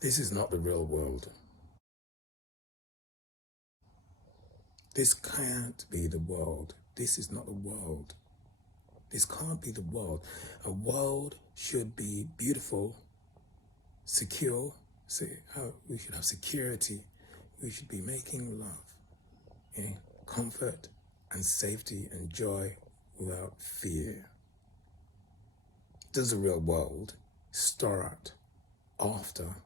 This is not the real world. This can't be the world. This is not the world. This can't be the world. A world should be beautiful, secure. We should have security. We should be making love in comfort and safety and joy without fear. Does the real world start after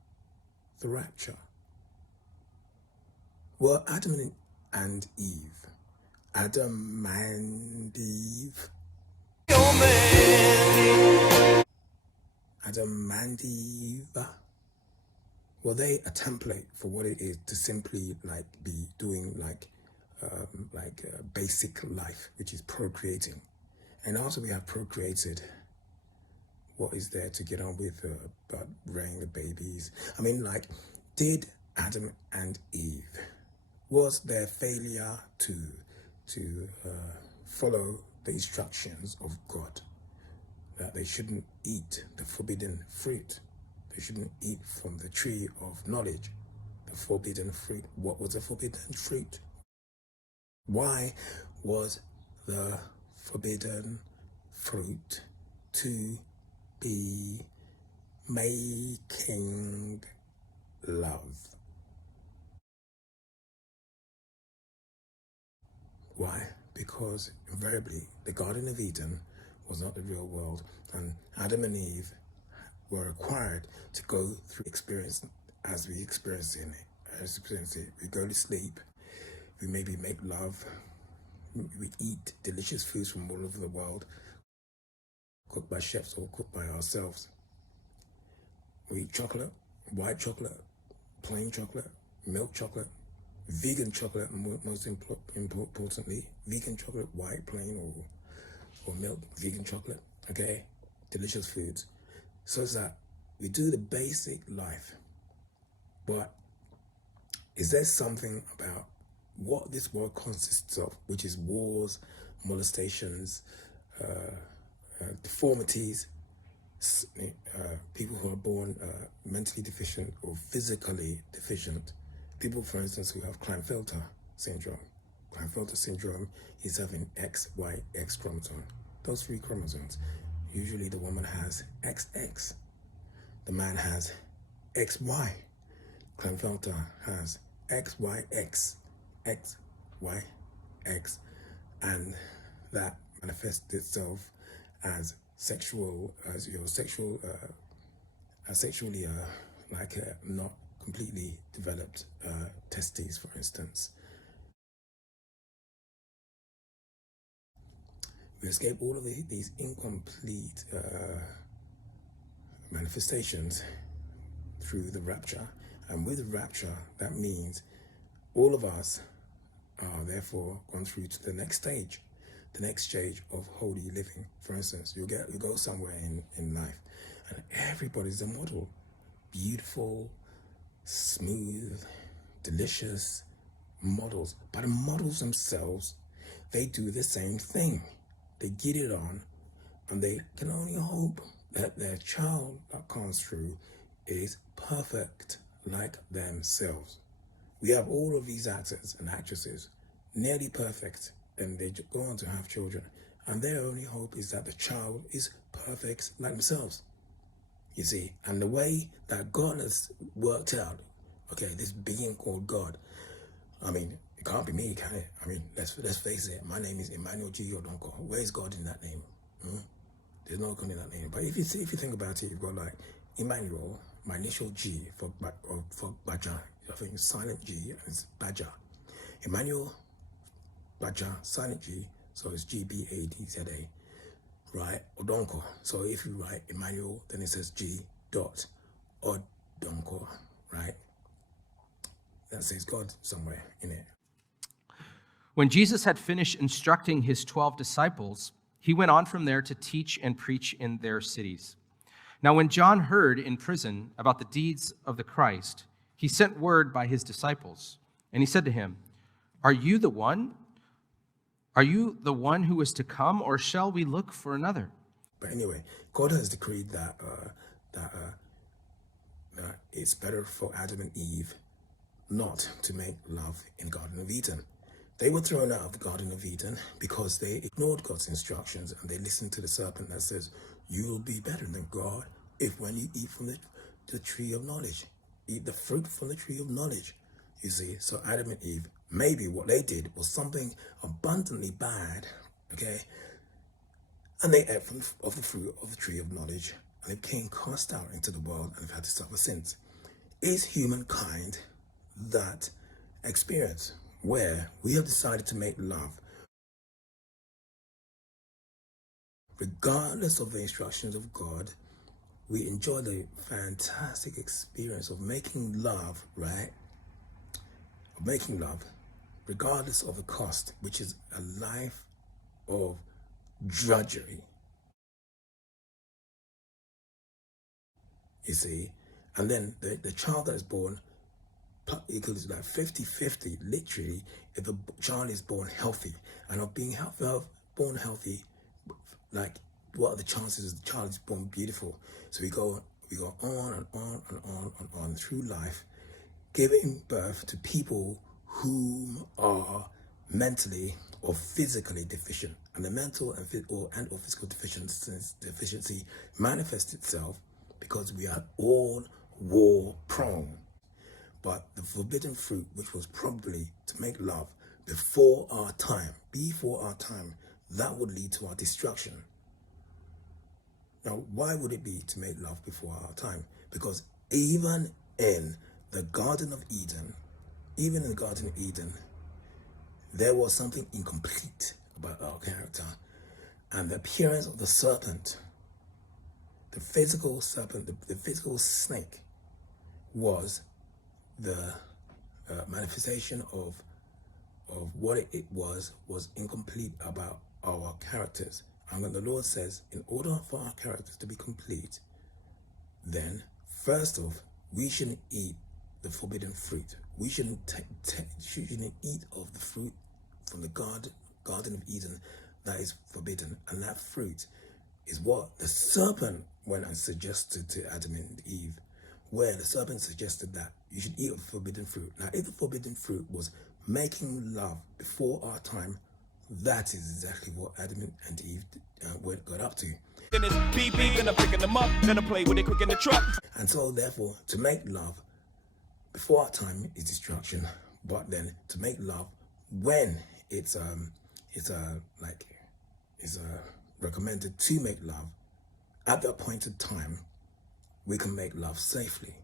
the rapture? Well, Adam and Eve. Adam and Eve. Adam and Eve. Were they a template for what it is to simply be doing basic life, which is procreating? And after we have procreated, what is there to get on with but rearing the babies? I mean, did Adam and Eve, was their failure to follow the instructions of God, that they shouldn't eat the forbidden fruit, they shouldn't eat from the tree of knowledge, the forbidden fruit? What was the forbidden fruit? Why was the forbidden fruit to be making love? Why? Because invariably the Garden of Eden was not the real world, and Adam and Eve were required to go through experience as we experience it. We go to sleep, we maybe make love, we eat delicious foods from all over the world, cooked by chefs or cooked by ourselves. We eat chocolate, white chocolate, plain chocolate, milk chocolate, vegan chocolate, most importantly, vegan chocolate, white, plain, or milk, vegan chocolate, okay? Delicious foods. So it's that we do the basic life, but is there something about what this world consists of, which is wars, molestations, deformities, people who are born mentally deficient or physically deficient, people, for instance, who have Klinefelter syndrome. Klinefelter syndrome is having XY-X chromosome. Those 3 chromosomes. Usually the woman has XX. The man has XY. Klinefelter has XYX. XYX. And that manifests itself as sexually not completely developed testes, for instance. We escape all of these incomplete manifestations through the rapture. And with the rapture, that means all of us are therefore gone through to the next stage of holy living. For instance, you go somewhere in life and everybody's a model. Beautiful, smooth, delicious models. But the models themselves, they do the same thing. They get it on, and they can only hope that their child that comes through is perfect like themselves. We have all of these actors and actresses, nearly perfect, and they go on to have children, and their only hope is that the child is perfect like themselves. You see, and the way that God has worked out, okay, this being called God, I mean, it can't be me, can it? I mean, let's face it. My name is Emmanuel G. Odonko. Where is God in that name? There's no God in that name. But if you think about it, you've got Emmanuel, my initial G for Baja. I think it's silent G and it's Baja. Emmanuel, Baja, silent G, so it's GBADZA, right? Odonko. So if you write Emmanuel, then it says G dot Odonko, right? That says God somewhere in it. When Jesus had finished instructing his 12 disciples, he went on from there to teach and preach in their cities. Now, when John heard in prison about the deeds of the Christ, he sent word by his disciples, and he said to him, Are you the one? Are you the one who is to come, or shall we look for another? But anyway, God has decreed that it's better for Adam and Eve not to make love in Garden of Eden. They were thrown out of the Garden of Eden because they ignored God's instructions and they listened to the serpent that says, you will be better than God if when you eat from the tree of knowledge, eat the fruit from the tree of knowledge. You see, so Adam and Eve, maybe what they did was something abundantly bad, okay? And they ate of the fruit of the tree of knowledge and they became cast out into the world and have had to suffer since. Is humankind that experience where we have decided to make love regardless of the instructions of God? We enjoy the fantastic experience of making love, right? Of making love regardless of the cost, which is a life of drudgery. You see, and then the child that is born equals like 50-50, literally, if a child is born healthy. And of being born healthy, like, what are the chances the child is born beautiful? So we go on and on and on and on through life, giving birth to people who are mentally or physically deficient. And the mental and or physical deficiency manifests itself because we are all war prone. But the forbidden fruit, which was probably to make love before our time, that would lead to our destruction. Now, why would it be to make love before our time? Because even in the Garden of Eden, there was something incomplete about our character. And the appearance of the serpent, the physical serpent, the physical snake, was the manifestation of what it was incomplete about our characters. And when the Lord says, in order for our characters to be complete, then first off, we shouldn't eat the forbidden fruit. We shouldn't eat of the fruit from the Garden of Eden that is forbidden. And that fruit is what the serpent went and suggested to Adam and Eve, where the serpent suggested that you should eat of the forbidden fruit. Now, if the forbidden fruit was making love before our time, that is exactly what Adam and Eve got up to. Then it's beep, then I'm picking them up, then I play with it quick in the truck. And so, therefore, to make love before our time is destruction, but then to make love when it's recommended to make love at the appointed time, we can make love safely.